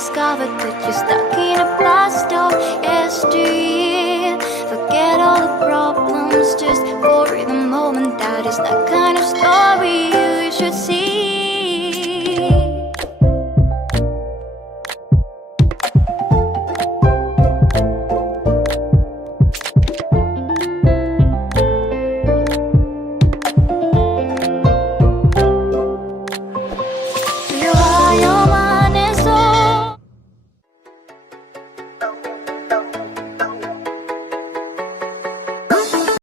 discovered that you're stuck in a past of yesteryear. Forget all the problems just for the moment. That is the kind